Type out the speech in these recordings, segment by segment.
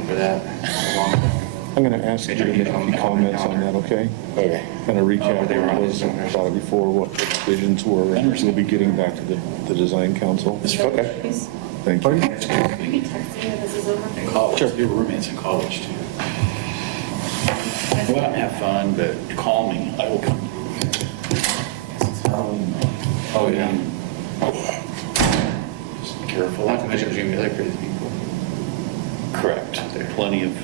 time for that. I'm going to ask you to make a few comments on that, okay? Okay. Kind of recap what it was about it before, what the decisions were, and we'll be getting back to the design council. Okay. Thank you. You can text me when this is over. College, sure. Your roommates in college too. Go out and have fun, but call me. I will come. Oh, yeah. Just be careful. Not to mention there's going to be other crazy people. Correct. Plenty of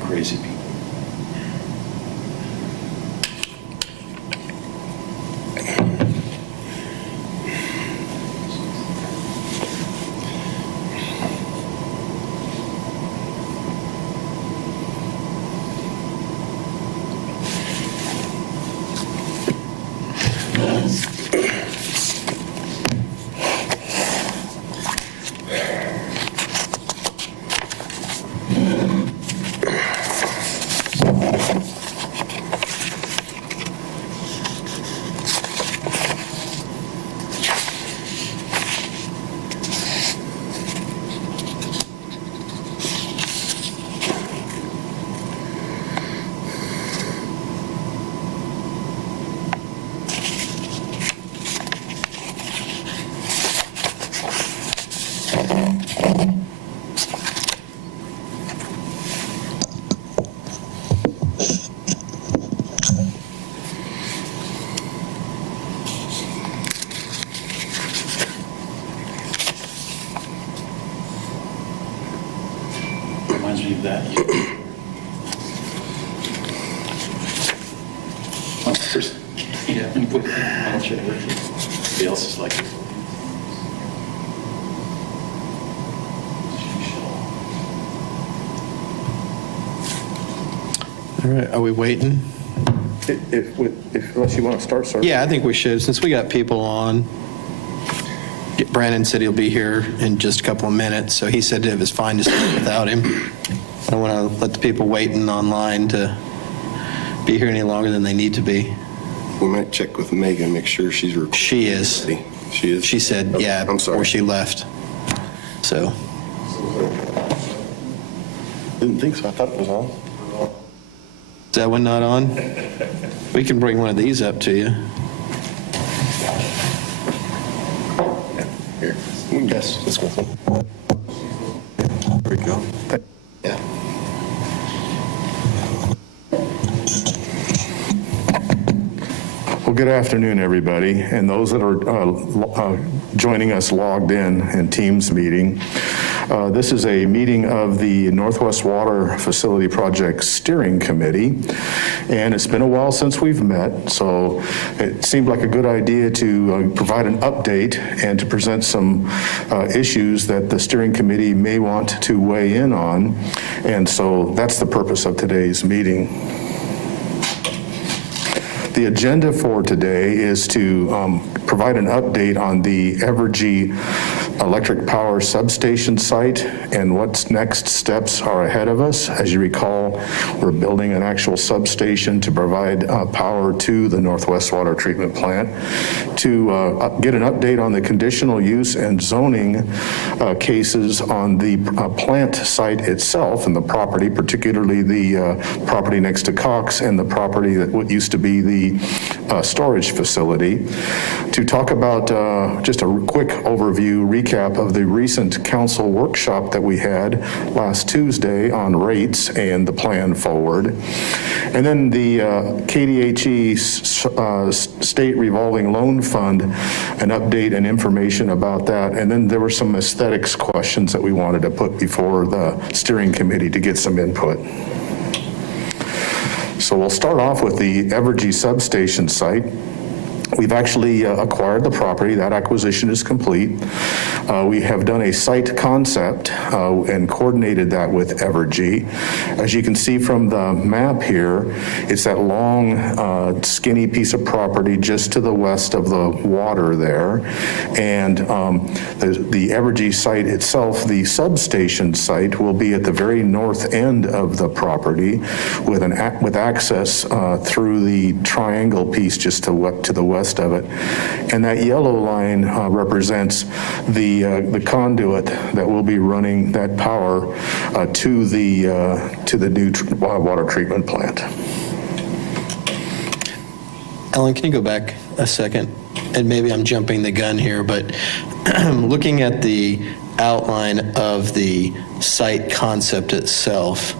crazy people. Reminds me of that. First, yeah, when you put I'll check everybody else is like it. All right, are we waiting? Unless you want to start, sir. Yeah, I think we should, since we got people on. Brandon said he'll be here in just a couple of minutes, so he said it was fine to start without him. I don't want to let the people waiting online to be here any longer than they need to be. We might check with Megan, make sure she's recording. She is. She is? She said, Okay, yeah, I'm sorry. before she left. So, Didn't think so. I thought it was on. is that one not on? We can bring one of these up to you. Here. Yes, let's go. There we go. Yeah. Well, good afternoon, everybody, and those that are joining us logged in Teams meeting. This is a meeting of the Northwest Water Facility Project Steering Committee, and it's been a while since we've met, so it seemed like a good idea to provide an update and to present some issues that the steering committee may want to weigh in on, and so that's the purpose of today's meeting. The agenda for today is to provide an update on the Evergy electric power substation site and what next steps are ahead of us. As you recall, we're building an actual substation to provide power to the Northwest Water Treatment Plant. To get an update on the conditional use and zoning cases on the plant site itself and the property, particularly the property next to Cox and the property that what used to be the storage facility. To talk about just a quick overview, recap of the recent council workshop that we had last Tuesday on rates and the plan forward. And then the KDHE State Revolving Loan Fund, an update and information about that. And then there were some aesthetics questions that we wanted to put before the steering committee to get some input. So we'll start off with the Evergy substation site. We've actually acquired the property. That acquisition is complete. We have done a site concept and coordinated that with Evergy. As you can see from the map here, it's that long, skinny piece of property just to the west of the water there. And the Evergy site itself, the substation site, will be at the very north end of the property with access through the triangle piece just to the west of it. And that yellow line represents the conduit that will be running that power to the new water treatment plant. Ellen, can you go back a second? And maybe I'm jumping the gun here, but looking at the outline of the site concept itself,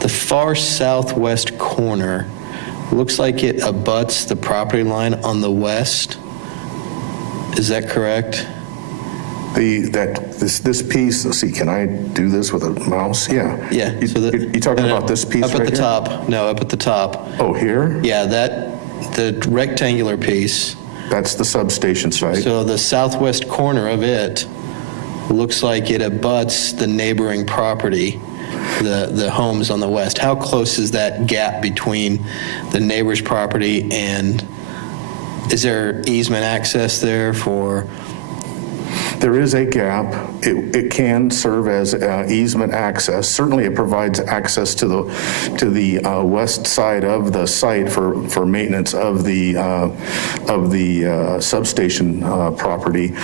the far southwest corner looks like it abuts the property line on the west. Is that correct? This piece, let's see, can I do this with a mouse? Yeah. Yeah. You talking about this piece right Up here? at the top. No, up at the top. Oh, here? Yeah, the rectangular piece. That's the substation site. So the southwest corner of it looks like it abuts the neighboring property, the homes on the west. How close is that gap between the neighbor's property and, is there easement access there for? There is a gap. It can serve as easement access. Certainly, it provides access to the west side of the site for maintenance of the substation property.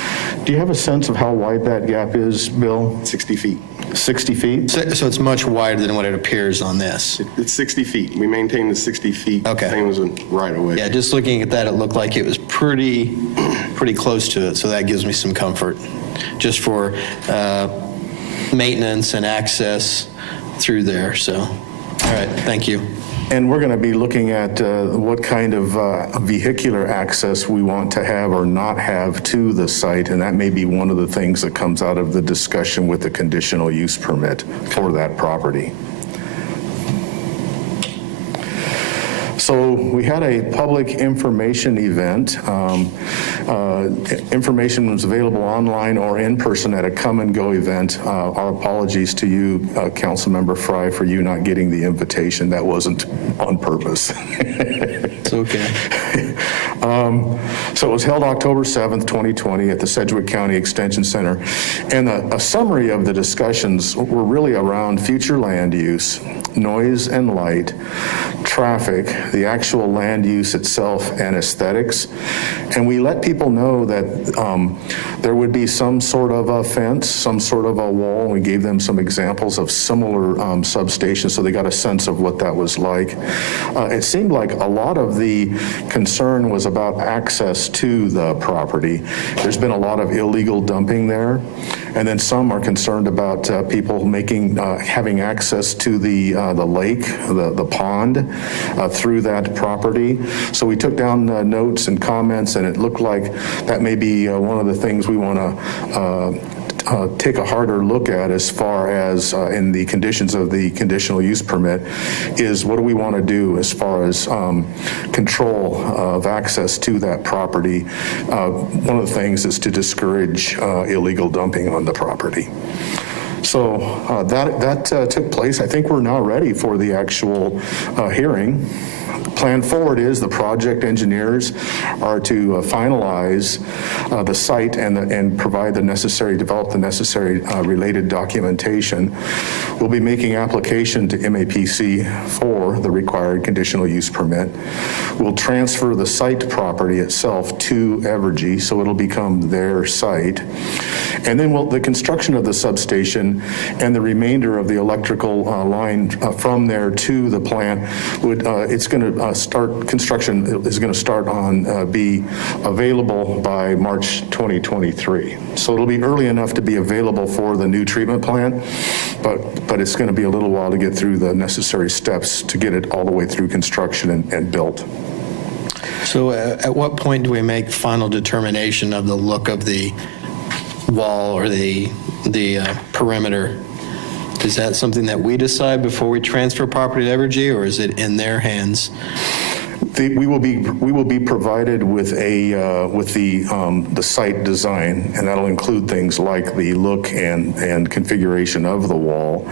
Do you have a sense of how wide that gap is, Bill? 60 feet. 60 feet? So it's much wider than what it appears on this. It's 60 feet. We maintain the 60 feet. Okay. Same as a right away. Yeah, just looking at that, it looked like it was pretty close to it, so that gives me some comfort, just for maintenance and access through there, so, all right, thank you. And we're going to be looking at what kind of vehicular access we want to have or not have to the site, and that may be one of the things that comes out of the discussion with the conditional use permit for that property. So we had a public information event. Information was available online or in person at a come and go event. Our apologies to you, Councilmember Fry, for you not getting the invitation. That wasn't on purpose. It's okay. So it was held October 7th, 2020 at the Sedgwick County Extension Center. And a summary of the discussions were really around future land use, noise and light, traffic, the actual land use itself, and aesthetics. And we let people know that there would be some sort of a fence, some sort of a wall. We gave them some examples of similar substations so they got a sense of what that was like. It seemed like a lot of the concern was about access to the property. There's been a lot of illegal dumping there. And then some are concerned about people having access to the lake, the pond, through that property. So we took down notes and comments, and it looked like that may be one of the things we want to take a harder look at as far as in the conditions of the conditional use permit is what do we want to do as far as control of access to that property. One of the things is to discourage illegal dumping on the property. So that took place. I think we're now ready for the actual hearing. Plan forward is the project engineers are to finalize the site and provide develop the necessary related documentation. We'll be making application to MAPC for the required conditional use permit. We'll transfer the site property itself to Evergy, so it'll become their site. And then the construction of the substation and the remainder of the electrical line from there to the plant it's going to construction is going to start be available by March 2023. So it'll be early enough to be available for the new treatment plant, but it's going to be a little while to get through the necessary steps to get it all the way through construction and built. So at what point do we make final determination of the look of the wall or the perimeter? Is that something that we decide before we transfer property to Evergy, or is it in their hands? We will be provided with the site design, and that'll include things like the look and configuration of the wall.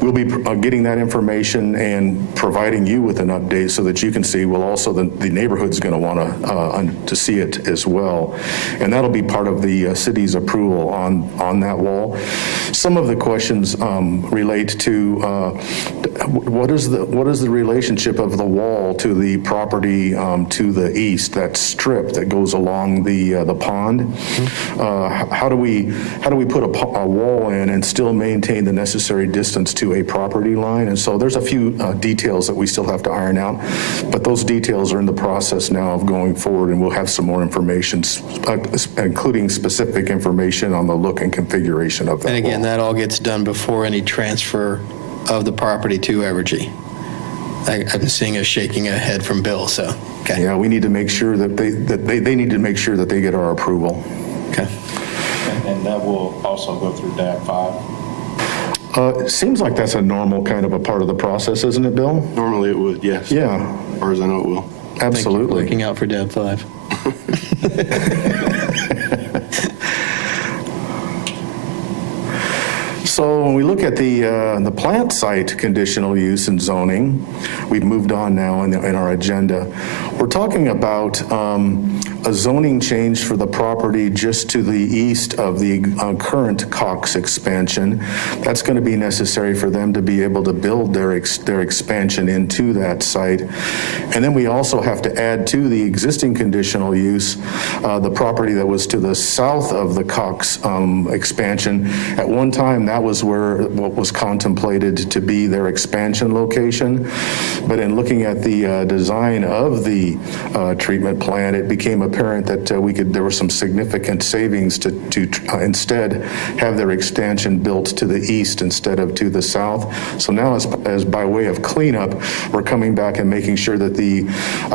We'll be getting that information and providing you with an update so that you can see. Well, also the neighborhood's going to want to see it as well, and that'll be part of the city's approval on that wall. Some of the questions relate to what is the relationship of the wall to to the property to the east, that strip that goes along the pond. How do we put a wall in and still maintain the necessary distance to a property line? And so there's a few details that we still have to iron out, but those details are in the process now of going forward, and we'll have some more information, including specific information on the look and configuration of that And again, wall. that all gets done before any transfer of the property to Evergy. I'm seeing a shaking a head from Bill, so, okay. Yeah, we need to make sure that they need to make sure that they get our approval. Okay. And that will also go through DAB 5? It seems like that's a normal kind of a part of the process, isn't it, Bill? Normally it would, yes. Yeah, As far as I know, it will. absolutely. Looking out for DAB 5. So when we look at the plant site conditional use and zoning, we've moved on now in our agenda. We're talking about a zoning change for the property just to the east of the current Cox expansion. That's going to be necessary for them to be able to build their expansion into that site. And then we also have to add to the existing conditional use, the property that was to the south of the Cox expansion. At one time, that was where what was contemplated to be their expansion location. But in looking at the design of the treatment plant, it became apparent that there were some significant savings to instead have their expansion built to the east instead of to the south. So now as by way of cleanup, we're coming back and making sure that the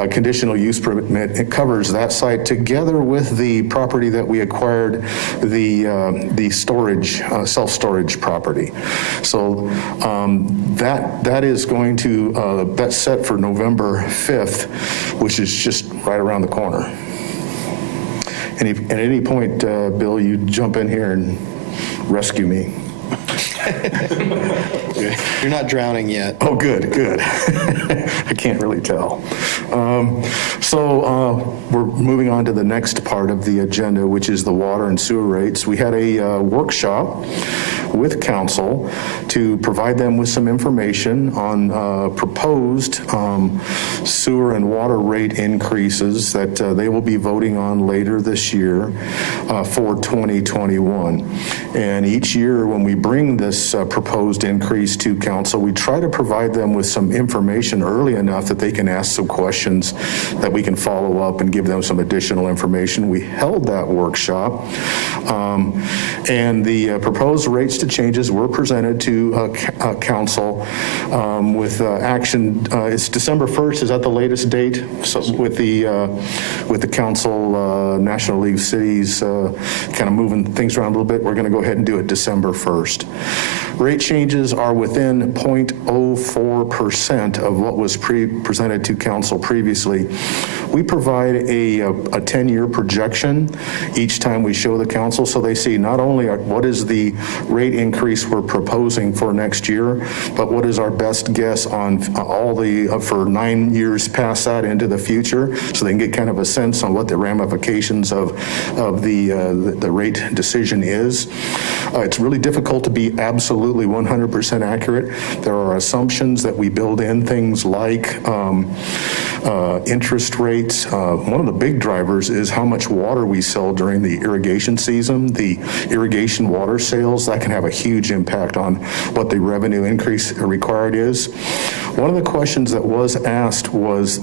conditional use permit it covers that site together with the property that we acquired, the storage, self-storage property. So that is going to, that's set for November 5th, which is just right around the corner. At any point, Bill, you jump in here and rescue me. You're not drowning yet. Oh, good. I can't really tell. So we're moving on to the next part of the agenda, which is the water and sewer rates. We had a workshop with council to provide them with some information on proposed sewer and water rate increases that they will be voting on later this year for 2021. And each year when we bring this proposed increase to council, we try to provide them with some information early enough that they can ask some questions that we can follow up and give them some additional information. We held that workshop, and the proposed rates to changes were presented to council with action. It's December 1st. Is that the latest date? So with the council, National League of Cities kind of moving things around a little bit, we're going to go ahead and do it December 1st. Rate changes are within 0.04% of what was presented to council previously. We provide a 10-year projection each time we show the council, so they see not only what is the rate increase we're proposing for next year, but what is our best guess on all the, for 9 years past that into the future, so they can get kind of a sense on what the ramifications of the rate decision is. It's really difficult to be absolutely 100% accurate. There are assumptions that we build in, things like interest rates. One of the big drivers is how much water we sell during the irrigation season. The irrigation water sales, that can have a huge impact on what the revenue increase required is. One of the questions that was asked was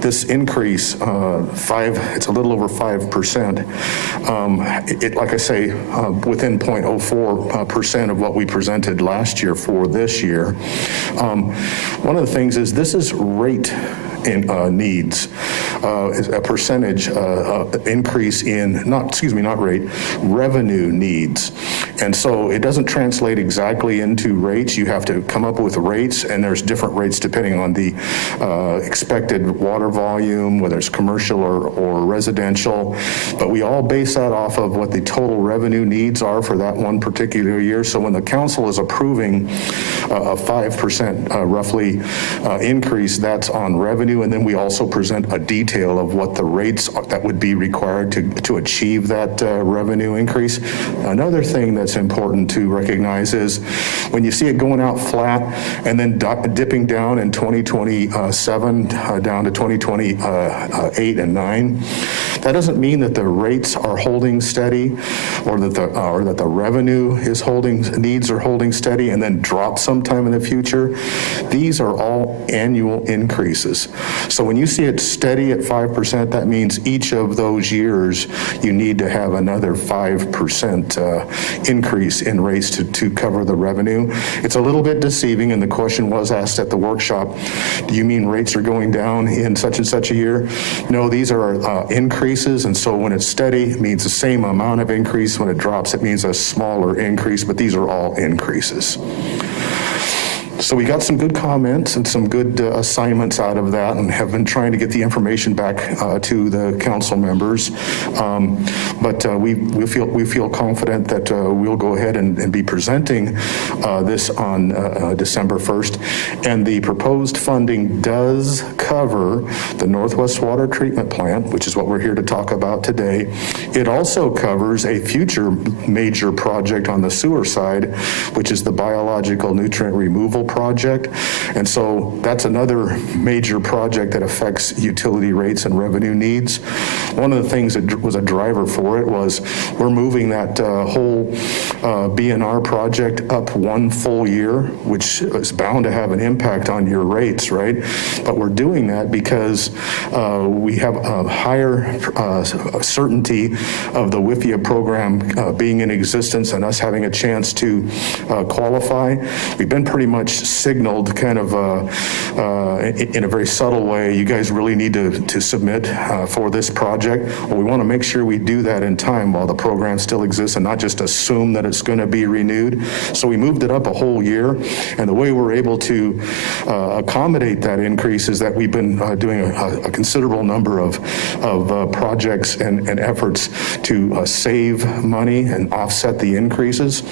this increase, it's a little over 5%. Like I say, within 0.04% of what we presented last year for this year. One of the things is this is rate needs, a percentage increase in, not rate, revenue needs. And so it doesn't translate exactly into rates. You have to come up with rates, and there's different rates depending on the expected water volume, whether it's commercial or residential. But we all base that off of what the total revenue needs are for that one particular year. So when the council is approving a 5% roughly increase, that's on revenue revenue, and then we also present a detail of what the rates that would be required to achieve that revenue increase. Another thing that's important to recognize is when you see it going out flat and then dipping down in 2027 down to 2028 and 9, that doesn't mean that the rates are holding steady or that the revenue needs are holding steady and then drop sometime in the future. These are all annual increases. So when you see it steady at 5%, that means each of those years you need to have another 5% increase in rates to cover the revenue. It's a little bit deceiving, and the question was asked at the workshop, do you mean rates are going down in such and such a year? No, these are increases, and so when it's steady, it means the same amount of increase. When it drops, it means a smaller increase, but these are all increases. So we got some good comments and some good assignments out of that, and have been trying to get the information back to the council members. But we feel confident that we'll go ahead and be presenting this on December 1st. And the proposed funding does cover the Northwest Water Treatment Plant, which is what we're here to talk about today. It also covers a future major project on the sewer side, which is the biological nutrient removal project. And so that's another major project that affects utility rates and revenue needs. One of the things that was a driver for it was we're moving that whole BNR project up one full year, which is bound to have an impact on your rates, right? But we're doing that because we have a higher certainty of the WIFIA program being in existence and us having a chance to qualify. We've been pretty much signaled kind of in a very subtle way, you guys really need to submit for this project. Well, we want to make sure we do that in time while the program still exists and not just assume that it's going to be renewed. So we moved it up a whole year, and the way we're able to accommodate that increase is that we've been doing a considerable number of projects and efforts to save money and offset the increases.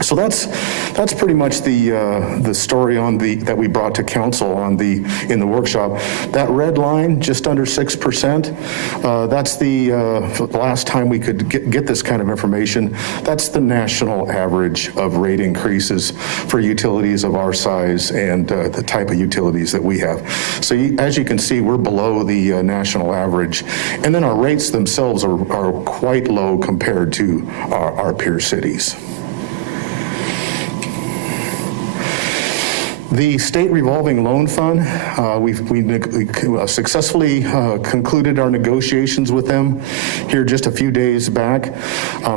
So that's pretty much the story that we brought to council in the workshop. That red line, just under 6%, that's the last time we could get this kind of information. That's the national average of rate increases for utilities of our size and the type of utilities that we have. So as you can see, we're below the national average, and then our rates themselves are quite low compared to our peer cities. The state revolving loan fund, we successfully concluded our negotiations with them here just a few days back.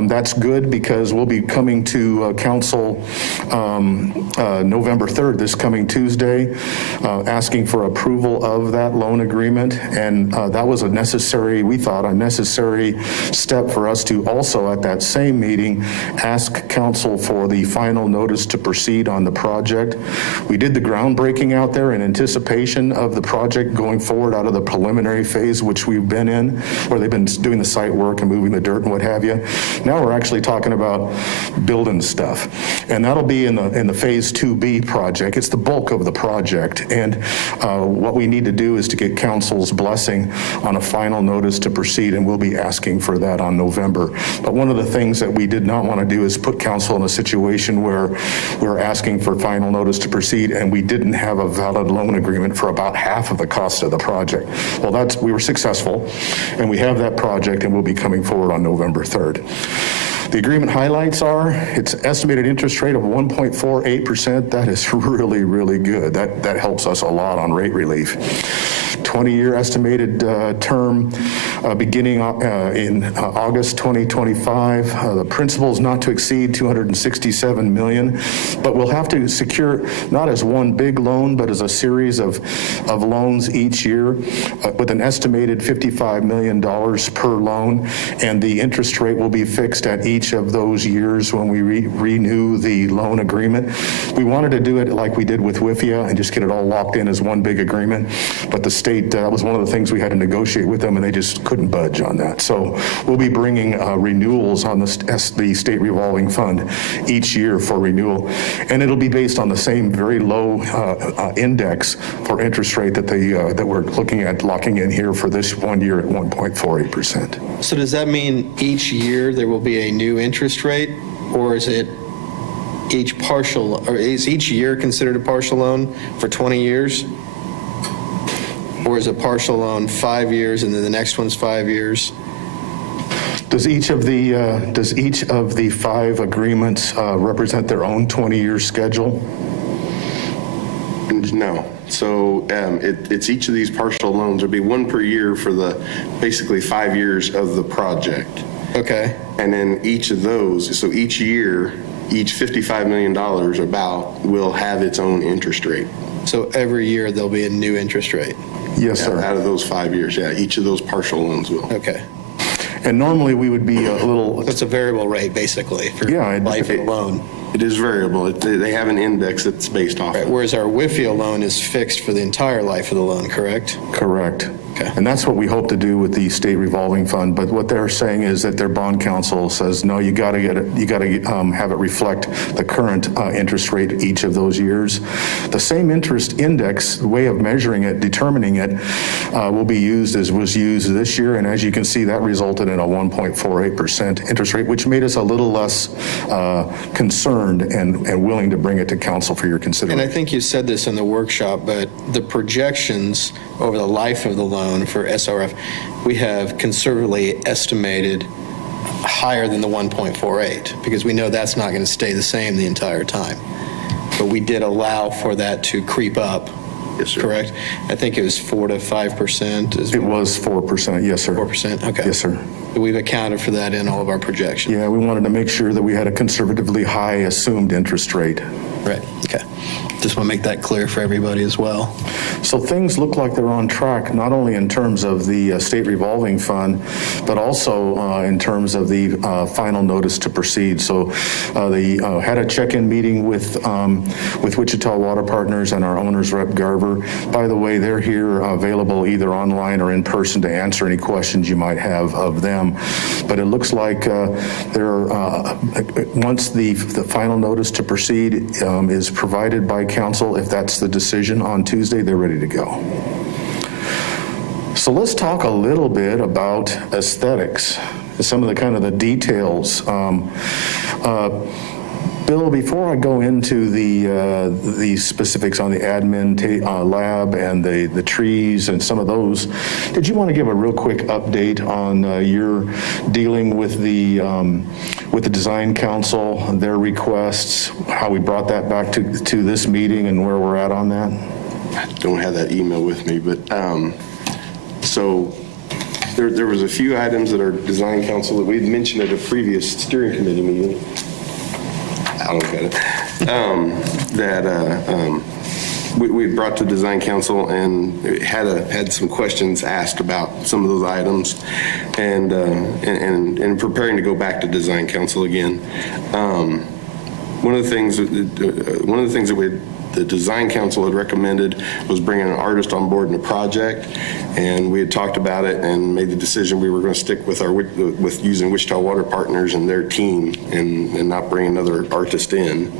That's good because we'll be coming to council November 3rd, this coming Tuesday, asking for approval of that loan agreement. And that was we thought, a necessary step for us to also at that same meeting ask council for the final notice to proceed on the project. We did the groundbreaking out there in anticipation of the project going forward out of the preliminary phase, which we've been in, where they've been doing the site work and moving the dirt and what have you. Now we're actually talking about building stuff, and that'll be in the phase 2B project. It's the bulk of the project, and what we need to do is to get council's blessing on a final notice to proceed, and we'll be asking for that on November. But one of the things that we did not want to do is put council in a situation where we're asking for final notice to proceed and we didn't have a valid loan agreement for about half of the cost of the project. Well, we were successful, and we have that project, and we'll be coming forward on November 3rd. The agreement highlights are its estimated interest rate of 1.48%. That is really, really good. That helps us a lot on rate relief. 20-year estimated term beginning in August 2025. The principal is not to exceed $267 million, but we'll have to secure not as one big loan, but as a series of loans each year with an estimated $55 million per loan, and the interest rate will be fixed at each each of those years when we renew the loan agreement. We wanted to do it like we did with WIFIA and just get it all locked in as one big agreement, but the state, that was one of the things we had to negotiate with them, and they just couldn't budge on that. So we'll be bringing renewals on the state revolving fund each year for renewal, and it'll be based on the same very low index for interest rate that that we're looking at locking in here for this 1 year at 1.48%. So does that mean each year there will be a new interest rate, or is it is each year considered a partial loan for 20 years? Or is a partial loan 5 years and then the next one's 5 years? Does each of the 5 agreements represent their own 20-year schedule? No. So it's each of these partial loans. There'll be one per year for the basically 5 years of the project. Okay. And then each of those, so each year, each $55 million about will have its own interest rate. So every year there'll be a new interest rate? Yes, sir. Out of those 5 years, yeah, each of those partial loans will. Okay. And normally we would be a little, That's a variable rate, basically, for Yeah, life of the loan. It is variable. They have an index that's based off Right, of. whereas our WIFIA loan is fixed for the entire life of the loan, correct? correct. Okay. And that's what we hope to do with the state revolving fund. But what they're saying is that their bond counsel says, no, you got to get it, you got to have it reflect the current interest rate each of those years. The same interest index, the way of measuring it, determining it, will be used as was used this year. And as you can see, that resulted in a 1.48% interest rate, which made us a little less concerned and willing to bring it to council for your And I consideration. think you said this in the workshop, but the projections over the life of the loan for SRF, we have conservatively estimated higher than the 1.48, because we know that's not going to stay the same the entire time. But we did allow for that to creep up, Yes, sir. correct? I think it was 4 to 5%. It was 4%, yes, sir. 4%, okay. Yes, sir. We've accounted for that in all of our projections. Yeah, we wanted to make sure that we had a conservatively high assumed interest rate. Right, okay. Just want to make that clear for everybody as well. So things look like they're on track, not only in terms of the state revolving fund, but also in terms of the final notice to proceed. So they had a check-in meeting with Wichita Water Partners and our owner's rep, Garver. By the way, they're here available either online or in person to answer any questions you might have of them. But it looks like once the final notice to proceed is provided by council, if that's the decision on Tuesday, they're ready to go. So let's talk a little bit about aesthetics, some of the kind of the details. Bill, before I go into the specifics on the admin lab and the trees and some of those, did you want to give a real quick update on your dealing with the design council, their requests, how we brought that back to this meeting and where we're at on that? I don't have that email with me, but so there was a few items that our design council that we had mentioned at a previous steering committee meeting. I don't get it. We brought to design council and had some questions asked about some of those items, and preparing to go back to design council again. One of the things that the design council had recommended was bringing an artist on board in a project, and we had talked about it and made the decision we were going to stick with with using Wichita Water Partners and their team and not bring another artist in.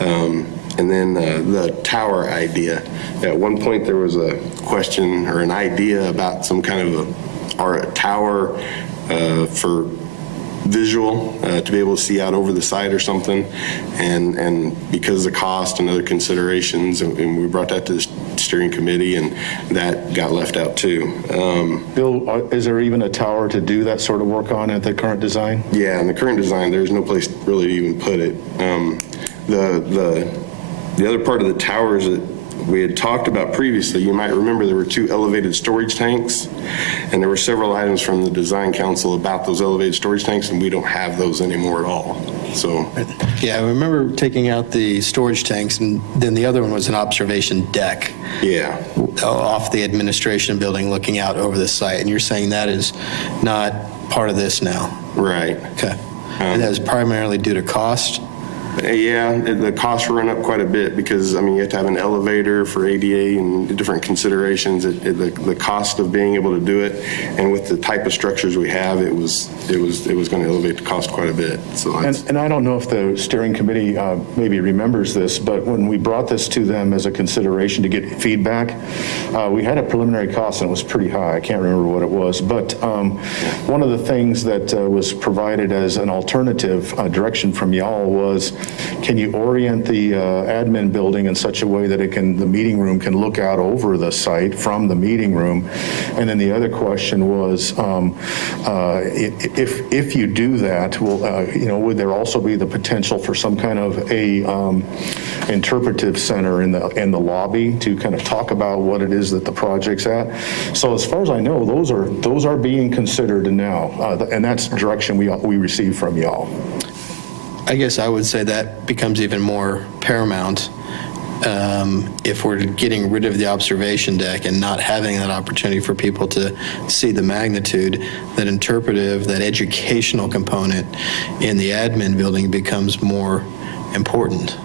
And then the tower idea. At one point there was a question or an idea about some kind of a tower for visual to be able to see out over the site or something, and because of the cost and other considerations, and we brought that to the steering committee, and that got left out too. Bill, is there even a tower to do that sort of work on at the current design? Yeah, in the current design, there's no place really to even put it. The other part of the towers that we had talked about previously, you might remember there were 2 elevated storage tanks, and there were several items from the design council about those elevated storage tanks, and we don't have those anymore at all. So Yeah, I remember taking out the storage tanks, and then the other one was an observation deck yeah, off the administration building looking out over the site, and you're saying that is not part of this now? right. Okay. And that was primarily due to cost? Yeah, the costs run up quite a bit because, I mean, you have to have an elevator for ADA and different considerations. The cost of being able to do it, and with the type of structures we have, it was going to elevate the cost quite a bit. So And I don't know if the steering committee maybe remembers this, but when we brought this to them as a consideration to get feedback, we had a preliminary cost and it was pretty high. I can't remember what it was, but one of the things that was provided as an alternative direction from y'all was, can you orient the admin building in such a way that the meeting room can look out over the site from the meeting room? And then the other question was, if you do that, would there also be the potential for some kind of a interpretive center in the lobby to kind of talk about what it is that the project's at? So as far as I know, those are being considered now, and that's direction we receive from y'all. I guess I would say that becomes even more paramount if we're getting rid of the observation deck and not having that opportunity for people to see the magnitude. That interpretive, that educational component in the admin building becomes more important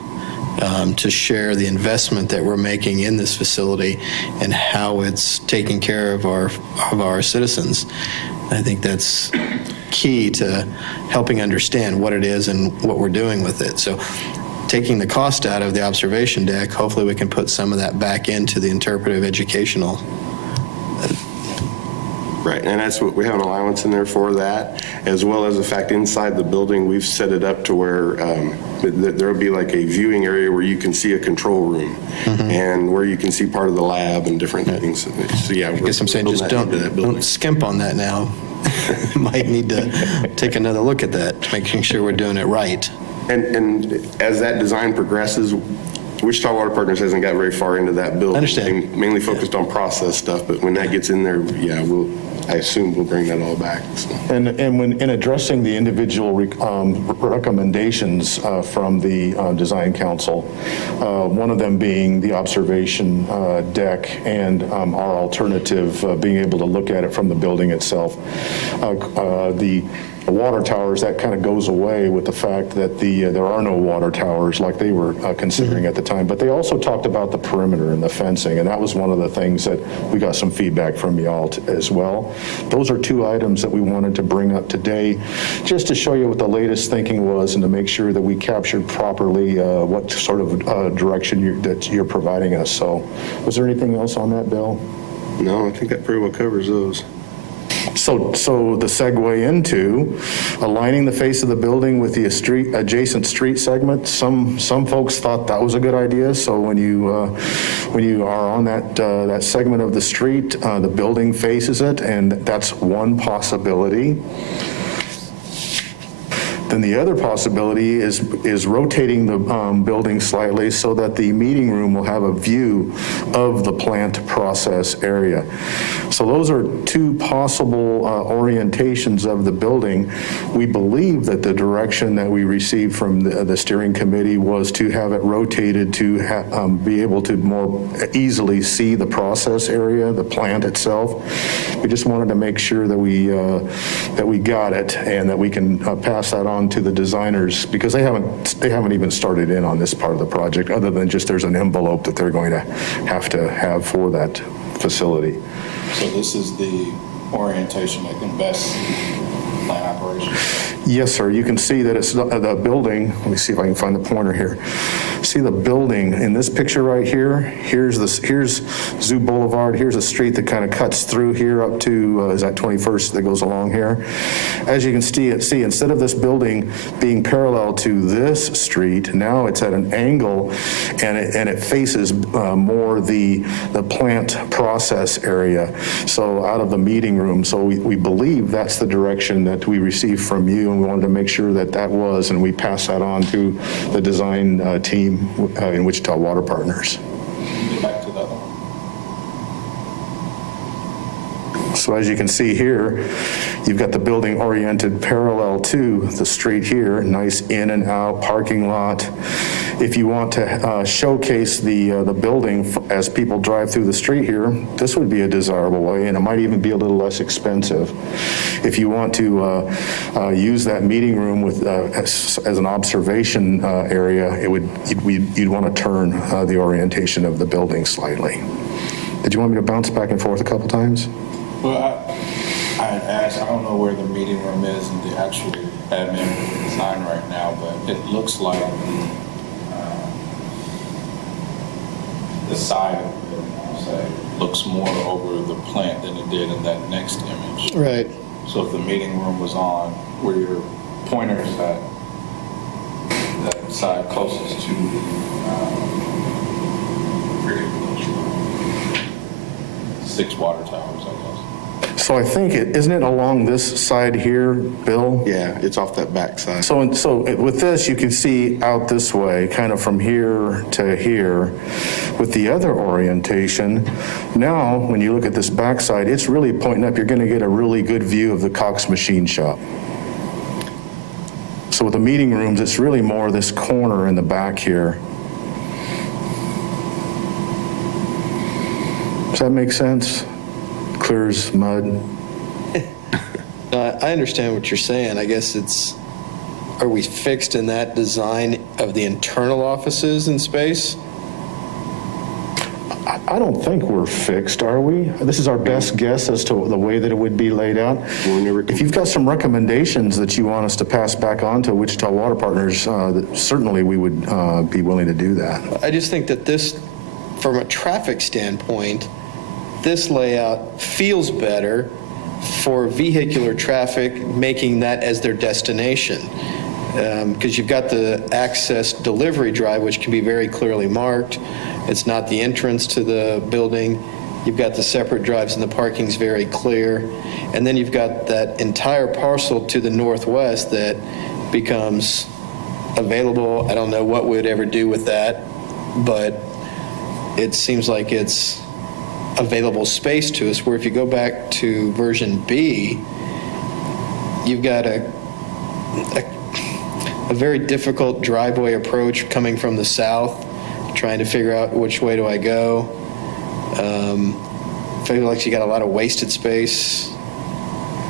to share the investment that we're making in this facility and how it's taking care of our citizens. I think that's key to helping understand what it is and what we're doing with it. So taking the cost out of the observation deck, hopefully we can put some of that back into the interpretive educational. Right, and that's what, we have an allowance in there for that, as well as the fact inside the building, we've set it up to where there'll be like a viewing area where you can see a control room and where you can see part of the lab and different things. So yeah, I guess I'm saying just don't skimp on that now. Might need to take another look at that, making sure we're doing it right. And as that design progresses, Wichita Water Partners hasn't got very far into that building. I understand. They mainly focused on process stuff, but when that gets in there, yeah, I assume we'll bring that all back. So. And when in addressing the individual recommendations from the design council, one of them being the observation deck and our alternative being able to look at it from the building itself, the water towers, that kind of goes away with the fact that there are no water towers like they were considering at the time. But they also talked about the perimeter and the fencing, and that was one of the things that we got some feedback from y'all as well. Those are two items that we wanted to bring up today, just to show you what the latest thinking was and to make sure that we captured properly what sort of direction that you're providing us. So was there anything else on that, Bill? No, I think that pretty well covers those. So the segue into aligning the face of the building with the adjacent street segment, some folks thought that was a good idea. So when you are on that segment of the street, the building faces it, and that's one possibility. Then the other possibility is rotating the building slightly so that the meeting room will have a view of the plant process area. So those are two possible orientations of the building. We believe that the direction that we received from the steering committee was to have it rotated to be able to more easily see the process area, the plant itself. We just wanted to make sure that we got it and that we can pass that on to the designers, because they haven't even started in on this part of the project, other than just there's an envelope that they're going to have for that facility. So this is the orientation that can best plant operations? Yes, sir. You can see that it's the building. Let me see if I can find the pointer here. See the building in this picture right here? Here's Zoo Boulevard. Here's a street that kind of cuts through here up to, is that 21st that goes along here? As you can see, instead of this building being parallel to this street, now it's at an angle and it faces more the plant process area. So out of the meeting room. So we believe that's the direction that we received from you, and we wanted to make sure that was, and we pass that on to the design team in Wichita Water Partners. Get back to the other one. So as you can see here, you've got the building oriented parallel to the street here, nice in and out parking lot. if you want to showcase the building as people drive through the street here, this would be a desirable way, and it might even be a little less expensive. If you want to use that meeting room with, as an observation area, you'd want to turn the orientation of the building slightly. Did you want me to bounce back and forth a couple times? Well, I had asked, I don't know where the meeting room is in the actual admin design right now, but it looks like the side of it, I'll say, looks more over the plant than it did in that next image. Right. So if the meeting room was on where your pointer is at, that side closest to the, six water towers, I guess. So I think, isn't it along this side here, Bill? Yeah, it's off that back side. So with this, you can see out this way, kind of from here to here. With the other orientation, now, when you look at this backside, it's really pointing up. You're going to get a really good view of the Cox Machine Shop. So with the meeting rooms, it's really more this corner in the back here. Does that make sense? Clear as mud. I understand what you're saying. I guess it's, are we fixed in that design of the internal offices in space? I don't think we're fixed, are we? This is our best guess as to the way that it would be laid out. If you've got some recommendations that you want us to pass back on to Wichita Water Partners, certainly we would be willing to do that. I just think that this, from a traffic standpoint, this layout feels better for vehicular traffic, making that as their destination. Because you've got the access delivery drive, which can be very clearly marked. It's not the entrance to the building. You've got the separate drives and the parking's very clear. And then you've got that entire parcel to the northwest that becomes available. I don't know what we'd ever do with that, but it seems like it's available space to us, where if you go back to version B, you've got a very difficult driveway approach coming from the south, trying to figure out which way do I go. I feel like you got a lot of wasted space.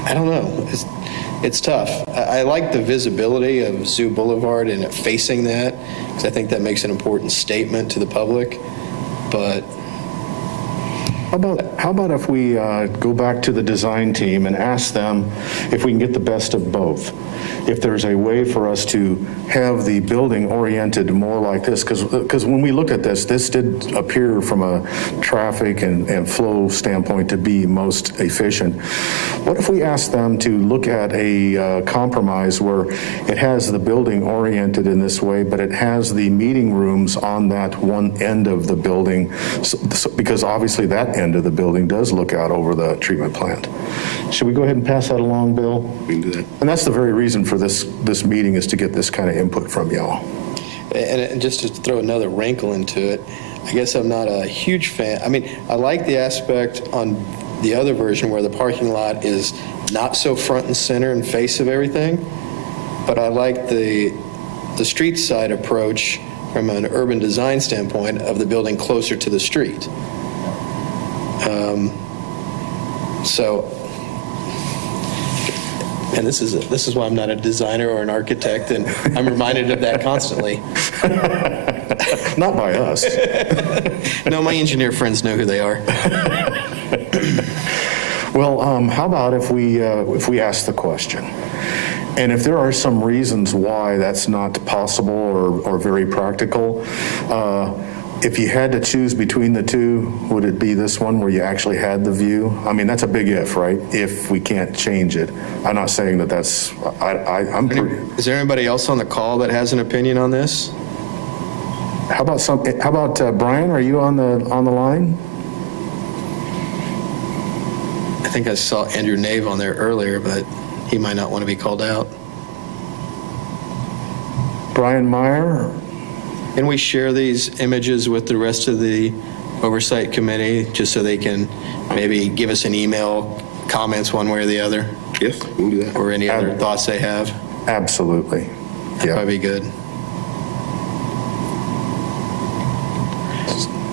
I don't know. It's tough. I like the visibility of Zoo Boulevard and it facing that, because I think that makes an important statement to the public. But How about if we go back to the design team and ask them if we can get the best of both? If there's a way for us to have the building oriented more like this, because when we look at this did appear from a traffic and flow standpoint to be most efficient. What if we ask them to look at a compromise where it has the building oriented in this way, but it has the meeting rooms on that one end of the building, because obviously that end of the building does look out over the treatment plant. Should we go ahead and pass that along, Bill? We can do that. And that's the very reason for this meeting, is to get this kind of input from y'all. And just to throw another wrinkle into it, I guess I'm not a huge fan. I mean, I like the aspect on the other version where the parking lot is not so front and center and face of everything, but I like the street side approach from an urban design standpoint of the building closer to the street. And this is why I'm not a designer or an architect, and I'm reminded of that constantly. Not by us. No, my engineer friends know who they are. Well, how about if we ask the question? And if there are some reasons why that's not possible or very practical, if you had to choose between the two, would it be this one where you actually had the view? I mean, that's a big if, right? If we can't change it. I'm not saying that that's, I'm pretty. Is there anybody else on the call that has an opinion on this? How about Brian, are you on the line? I think I saw Andrew Nave on there earlier, but he might not want to be called out. Brian Meyer? Can we share these images with the rest of the oversight committee, just so they can maybe give us an email, comments one way or the other, Yes, we can do that. or any other thoughts they have? Absolutely. That'd Yeah. probably be good.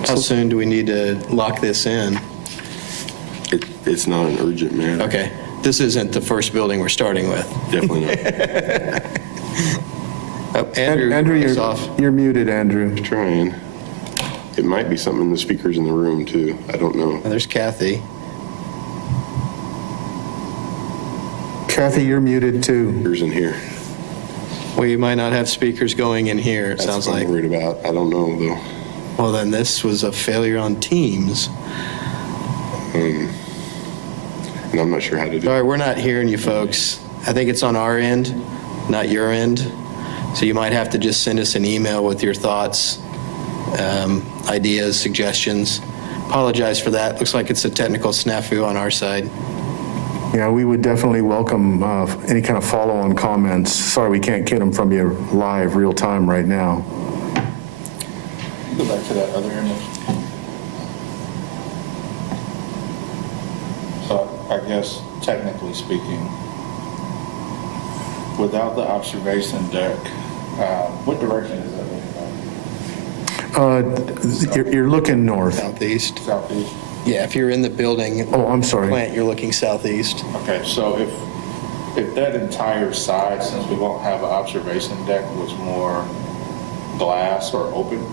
How soon do we need to lock this in? It's not an urgent matter. Okay, this isn't the first building we're starting with. Definitely not. Oh, Andrew, Andrew, is off. you're muted, Andrew. Trying. It might be something in the speakers in the room too. I don't know. Oh, there's Kathy. Kathy, you're muted too. Speakers in here. We might not have speakers going in here, it That's sounds what like. I'm worried about. I don't know though. Well, then this was a failure on Teams. And I'm not sure how to do All it. right, we're not hearing you folks. I think it's on our end, not your end. So you might have to just send us an email with your thoughts, ideas, suggestions. Apologize for that. Looks like it's a technical snafu on our side. Yeah, we would definitely welcome any kind of follow-on comments. Sorry, we can't get them from you live, real time right now. Go back to that other image. So I guess technically speaking, without the observation deck, what direction is that looking You're looking north. Southeast. at? Southeast? Yeah, if you're in the building. Oh, I'm sorry. Plant, you're looking southeast. Okay, so if that entire side, since we won't have an observation deck, was more glass or open,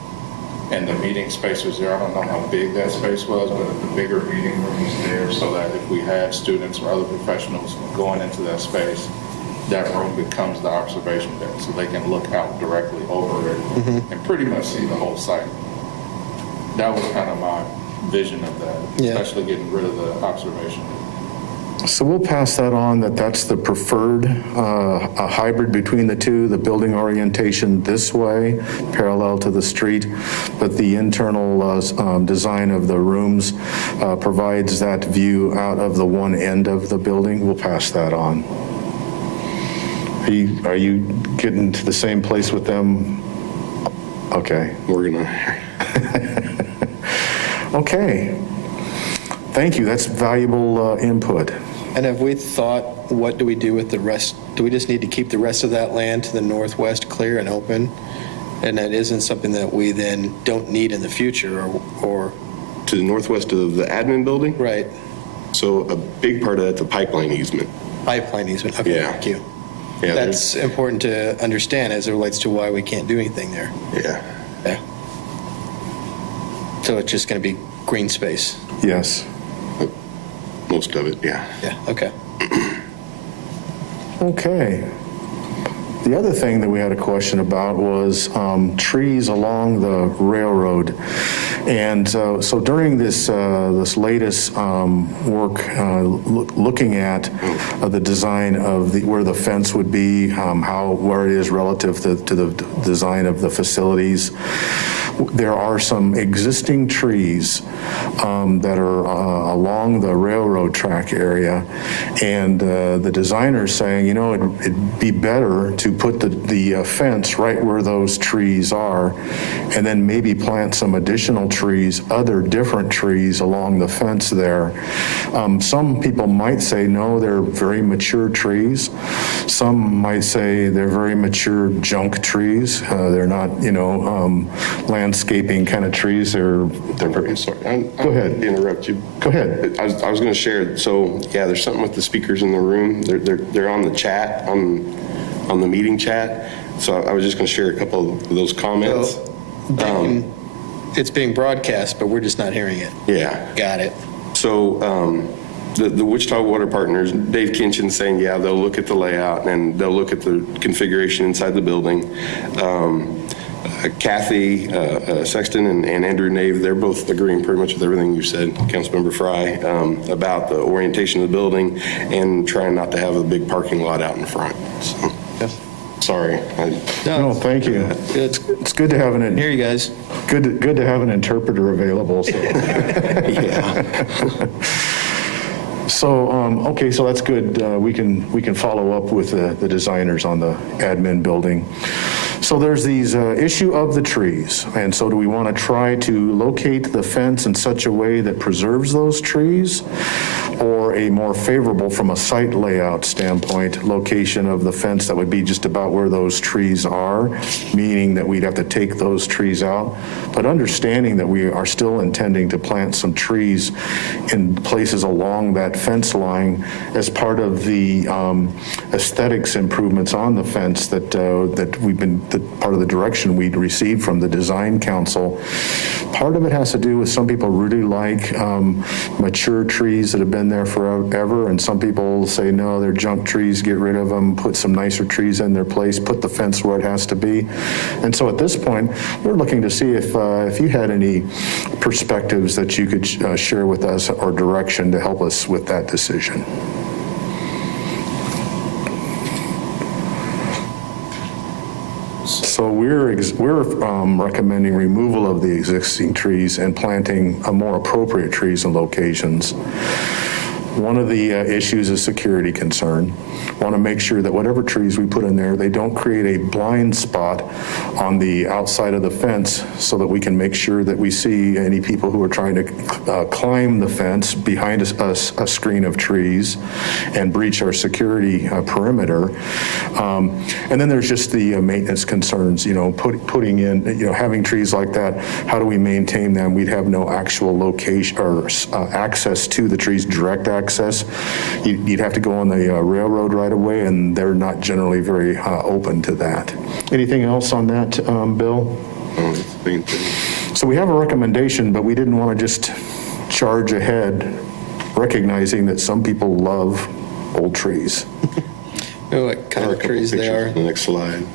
and the meeting space was there, I don't know how big that space was, but the bigger meeting room was there, so that if we had students or other professionals going into that space, that room becomes the observation deck, so they can look out directly over it and pretty much see the whole site. That was kind of my vision of that, Yeah. especially getting rid of the observation. So we'll pass that on, that's the preferred, a hybrid between the two, the building orientation this way, parallel to the street, but the internal design of the rooms provides that view out of the one end of the building. We'll pass that on. Are you getting to the same place with them? Okay. We're gonna. Okay. Thank you. That's valuable input. And have we thought, what do we do with the rest? Do we just need to keep the rest of that land to the northwest clear and open? And that isn't something that we then don't need in the future or To the northwest of the admin building. right, So a big part of that's a pipeline easement. pipeline easement? Okay, Yeah. thank you. Yeah, That's important to understand as it relates to why we can't do anything there. Yeah. Yeah. So it's just going to be green space? Yes. Most of it, yeah. Yeah, okay. Okay. The other thing that we had a question about was trees along the railroad. And so during this latest work, looking at the design of where the fence would be, where it is relative to the design of the facilities, there are some existing trees that are along the railroad track area, and the designer's saying, it'd be better to put the fence right where those trees are, and then maybe plant some additional trees, other different trees along the fence there. Some people might say, no, they're very mature trees. Some might say they're very mature junk trees. They're not, landscaping kind of trees. I'm sorry. Go ahead. To interrupt you. Go ahead. I was going to share. So yeah, there's something with the speakers in the room. They're on the chat on the meeting chat. So I was just going to share a couple of those comments. It's being broadcast, but we're just not hearing it. Yeah. Got it. So the Wichita Water Partners, Dave Kinchin saying, yeah, they'll look at the layout and they'll look at the configuration inside the building. Kathy Sexton and Andrew Nave, they're both agreeing pretty much with everything you said, Councilmember Fry, about the orientation of the building and trying not to have a big parking lot out in front. So, sorry. No, thank you. It's good to have Hear you guys. good to have an interpreter available. So. Yeah. So, okay, so that's good. We can follow up with the designers on the admin building. So there's these issue of the trees, and so do we want to try to locate the fence in such a way that preserves those trees, or a more favorable from a site layout standpoint location of the fence that would be just about where those trees are, meaning that we'd have to take those trees out, but understanding that we are still intending to plant some trees in places along that fence line as part of the aesthetics improvements on the fence that we've been, that part of the direction we'd received from the design council. Part of it has to do with some people really like mature trees that have been there forever, and some people say, no, they're junk trees, get rid of them, put some nicer trees in their place, put the fence where it has to be. And so at this point, we're looking to see if you had any perspectives that you could share with us or direction to help us with that decision. So we're recommending removal of the existing trees and planting more appropriate trees and locations. One of the issues is security concern. Want to make sure that whatever trees we put in there, they don't create a blind spot on the outside of the fence, so that we can make sure that we see any people who are trying to climb the fence behind a screen of trees and breach our security perimeter. And then there's just the maintenance concerns, putting in, having trees like that, how do we maintain them? We'd have no actual location or access to the trees, direct access. You'd have to go on the railroad right away, and they're not generally very open to that. Anything else on that, Bill? So we have a recommendation, but we didn't want to just charge ahead, recognizing that some people love old trees. What kind of trees they are? The next slide,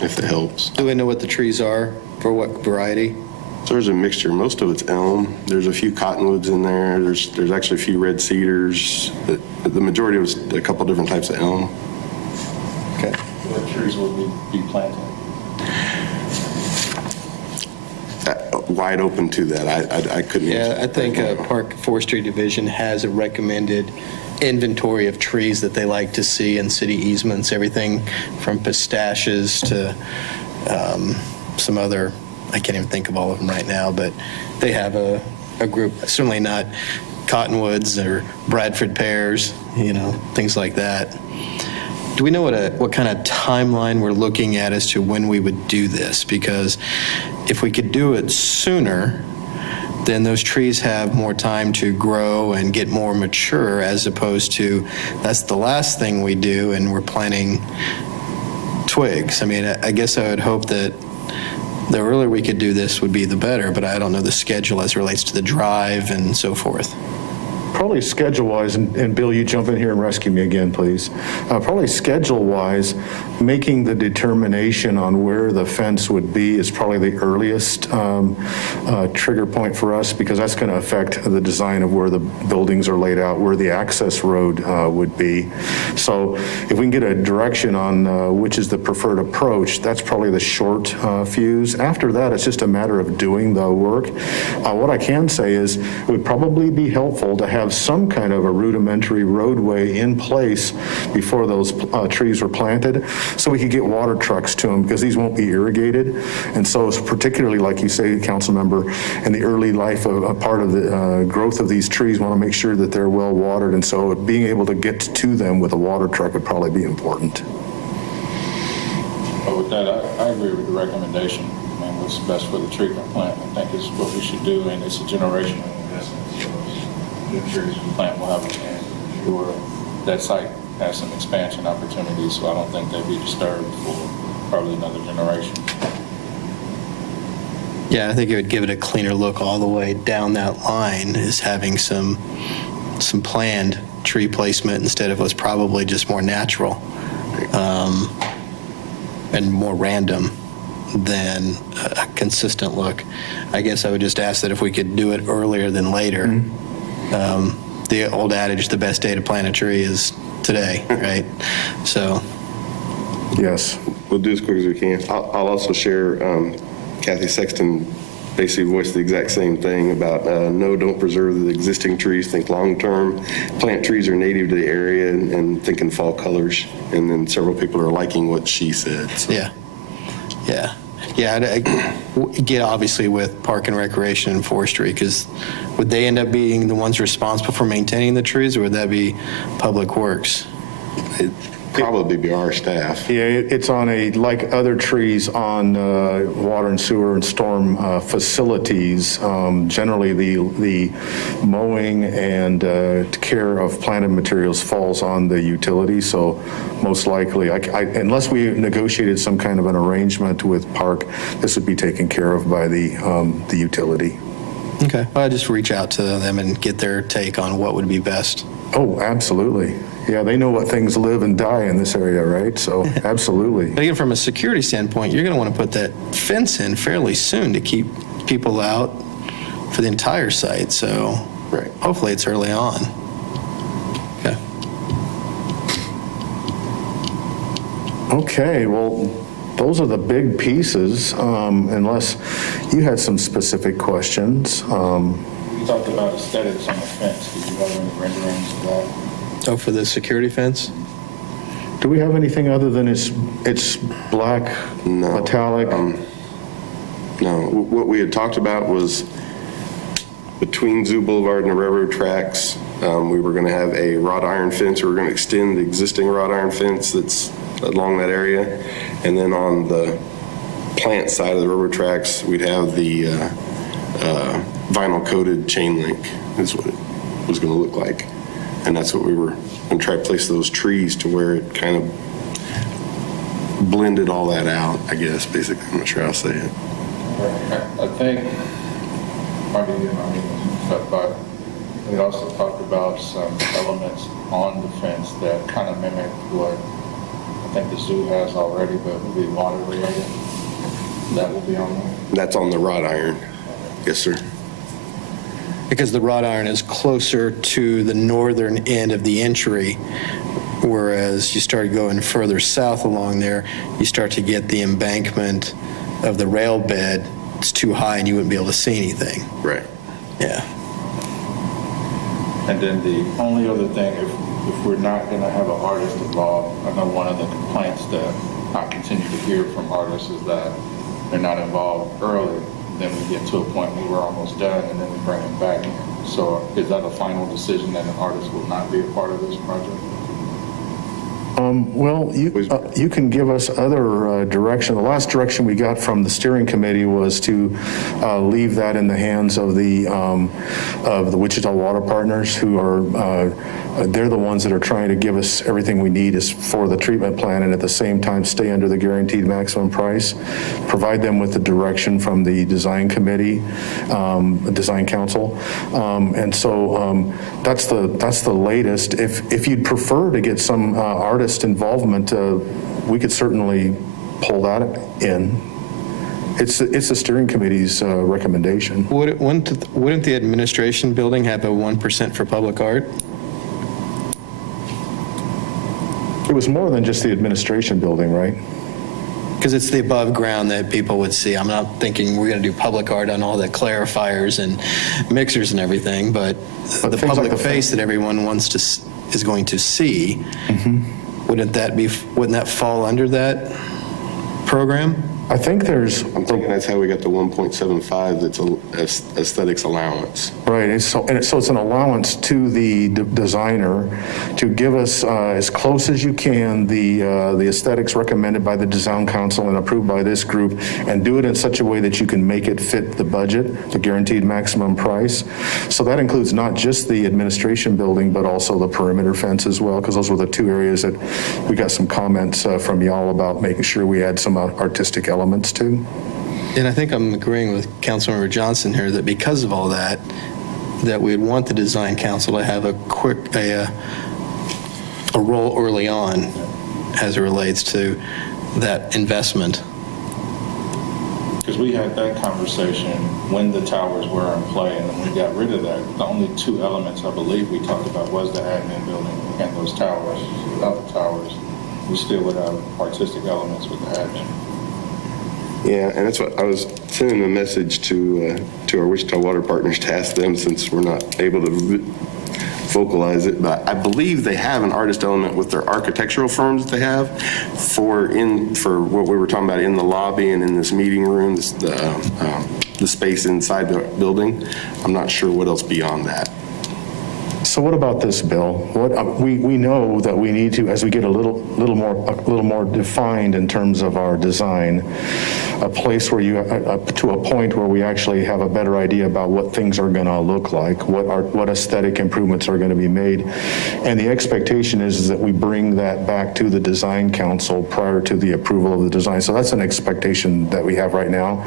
if it helps. Do we know what the trees are, for what variety? So there's a mixture. Most of it's elm. There's a few cottonwoods in there. There's actually a few red cedars. But the majority was a couple different types of elm. Okay. What trees would we be planting? Wide open to that. I couldn't. Yeah, I think Park Forestry Division has a recommended inventory of trees that they like to see in city easements, everything from pistaches to some other, I can't even think of all of them right now, but they have a group, certainly not cottonwoods or Bradford pears, things like that. Do we know what kind of timeline we're looking at as to when we would do this? Because if we could do it sooner, then those trees have more time to grow and get more mature, as opposed to that's the last thing we do and we're planting twigs. I mean, I guess I would hope that the earlier we could do this would be the better, but I don't know the schedule as it relates to the drive and so forth. Probably schedule-wise, and Bill, you jump in here and rescue me again, please. Probably schedule-wise, making the determination on where the fence would be is probably the earliest trigger point for us, because that's going to affect the design of where the buildings are laid out, where the access road would be. So if we can get a direction on which is the preferred approach, that's probably the short fuse. After that, it's just a matter of doing the work. What I can say is it would probably be helpful to have some kind of a rudimentary roadway in place before those trees were planted, so we could get water trucks to them, because these won't be irrigated. And so it's particularly, like you say, council member, in the early life of a part of the growth of these trees, want to make sure that they're well watered. And so being able to get to them with a water truck would probably be important. But with that, I agree with the recommendation. I mean, what's best for the treatment plant, I think is what we should do, and it's a generational investment. So the trees we plant will have a chance to ensure that site has some expansion opportunities, so I don't think they'd be disturbed for probably another generation. Yeah, I think it would give it a cleaner look all the way down that line, is having some planned tree placement instead of what's probably just more natural and more random than a consistent look. I guess I would just ask that if we could do it earlier than later. The old adage, the best day to plant a tree is today, right? So. Yes. We'll do as quick as we can. I'll also share, Kathy Sexton basically voiced the exact same thing about no, don't preserve the existing trees, think long-term. Plant trees are native to the area and think in fall colors. And then several people are liking what she said. So. Yeah. Yeah. Yeah, get obviously with Park and Recreation and Forestry, because would they end up being the ones responsible for maintaining the trees, or would that be Public Works? It'd probably be our staff. Yeah, it's on like other trees on water and sewer and storm facilities, generally the mowing and care of planted materials falls on the utility, so most likely, unless we negotiated some kind of an arrangement with Park, this would be taken care of by the utility. Okay, well, I just reach out to them and get their take on what would be best. Oh, absolutely. Yeah, they know what things live and die in this area, right? So, absolutely. But even from a security standpoint, you're going to want to put that fence in fairly soon to keep people out for the entire site, so Right. hopefully it's early on. Okay. Okay, well, those are the big pieces, unless you had some specific questions. We talked about aesthetics on the fence. Did you have any renderings of that? Oh, for the security fence? Do we have anything other than it's black, No. metallic? No, what we had talked about was between Zoo Boulevard and the railroad tracks, we were going to have a wrought iron fence. We were going to extend the existing wrought iron fence that's along that area. And then on the plant side of the railroad tracks, we'd have the vinyl coated chain link is what it was going to look like. And that's what we were going to try to place those trees to where it kind of blended all that out, I guess, basically. I'm not sure how to say it. I think, maybe you know, but we also talked about some elements on the fence that kind of mimic what I think the zoo has already, but will be water related. That will be on there. That's on the wrought iron. Yes, sir. Because the wrought iron is closer to the northern end of the entry, whereas you start going further south along there, you start to get the embankment of the rail bed. It's too high and you wouldn't be able to see anything. Right. Yeah. And then the only other thing, if we're not going to have an artist involved, I know one of the complaints that I continue to hear from artists is that they're not involved early. Then we get to a point where we're almost done, and then we bring them back in. So is that a final decision that an artist will not be a part of this project? Well, you can give us other direction. The last direction we got from the steering committee was to leave that in the hands of the Wichita Water Partners, who are they're the ones that are trying to give us everything we need is for the treatment plan, and at the same time stay under the guaranteed maximum price. Provide them with the direction from the design committee, the design council, and so that's the latest. If you'd prefer to get some artist involvement, we could certainly pull that in. It's the steering committee's recommendation. Wouldn't the administration building have a 1% for public art? It was more than just the administration building, right? Because it's the above ground that people would see. I'm not thinking we're going to do public art on all the clarifiers and mixers and everything, but the things like public the face that everyone is going to see, wouldn't that fall under that program? I think there's, I'm thinking that's how we got the 1.75 that's a aesthetics allowance. right, and so it's an allowance to the designer to give us as close as you can the aesthetics recommended by the design council and approved by this group, and do it in such a way that you can make it fit the budget, the guaranteed maximum price. So that includes not just the administration building, but also the perimeter fence as well, because those were the two areas that we got some comments from y'all about making sure we had some artistic elements to. And I think I'm agreeing with Councilmember Johnson here that because of all that we'd want the design council to have a role early on as it relates to that investment. Because we had that conversation when the towers were in play, and then we got rid of that. The only two elements I believe we talked about was the admin building and those towers. Without the towers, we still would have artistic elements with the admin. Yeah, and that's what I was sending a message to our Wichita Water Partners to ask them, since we're not able to vocalize it, but I believe they have an artist element with their architectural firms that they have for what we were talking about in the lobby and in this meeting room, the space inside the building. I'm not sure what else beyond that. So what about this, Bill? What we know that we need to, as we get a little more defined in terms of our design, a place where to a point where we actually have a better idea about what things are going to look like, what aesthetic improvements are going to be made, and the expectation is that we bring that back to the design council prior to the approval of the design. So that's an expectation that we have right now.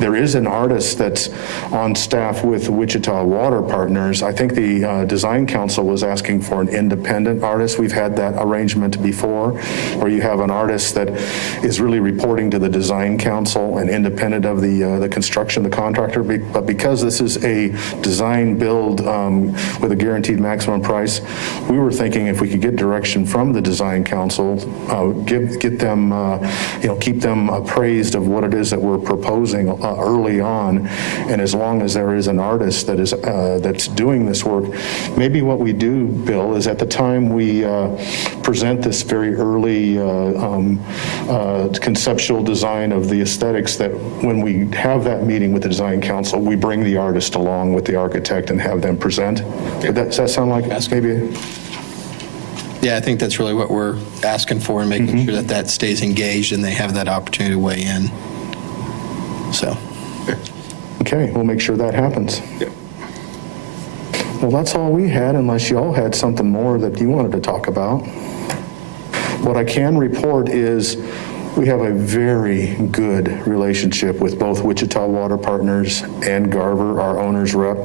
There is an artist that's on staff with Wichita Water Partners. I think the design council was asking for an independent artist. We've had that arrangement before, where you have an artist that is really reporting to the design council and independent of the construction, the contractor. But because this is a design build with a guaranteed maximum price, we were thinking if we could get direction from the design council, get them, keep them appraised of what it is that we're proposing early on. And as long as there is an artist that is that's doing this work, maybe what we do, Bill, is at the time we present this very early conceptual design of the aesthetics, that when we have that meeting with the design council, we bring the artist along with the architect and have them present. Does that sound like maybe? Yeah, I think that's really what we're asking for, and making sure that that stays engaged and they have that opportunity to weigh in. So. Okay, we'll make sure that happens. Yep. Well, that's all we had, unless you all had something more that you wanted to talk about. What I can report is we have a very good relationship with both Wichita Water Partners and Garver, our owner's rep.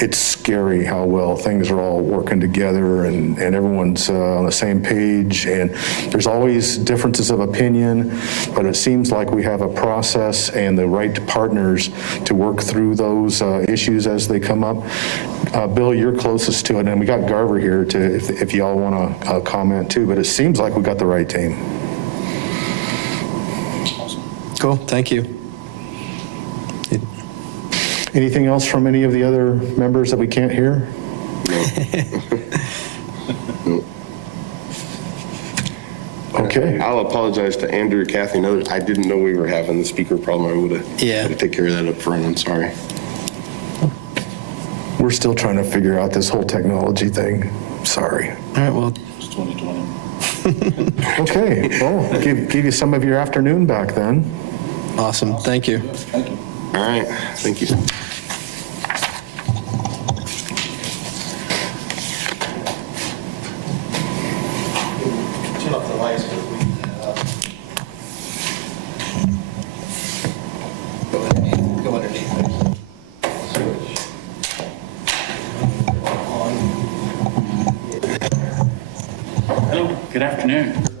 It's scary how well things are all working together, and everyone's on the same page, and there's always differences of opinion, but it seems like we have a process and the right partners to work through those issues as they come up. Bill, you're closest to it, and we got Garver here to, if y'all want to comment too, but it seems like we got the right team. Cool, thank you. Anything else from any of the other members that we can't hear? No. Okay. I'll apologize to Andrew, Kathy, and others. I didn't know we were having the speaker problem. I would have had to take care of that up front. I'm sorry. We're still trying to figure out this whole technology thing. Sorry. All right, well, It's 2020. Okay, well, give you some of your afternoon back then. awesome, thank you. Thank you. All right. Thank you. Turn off the lights, but we go underneath. Hello, good afternoon.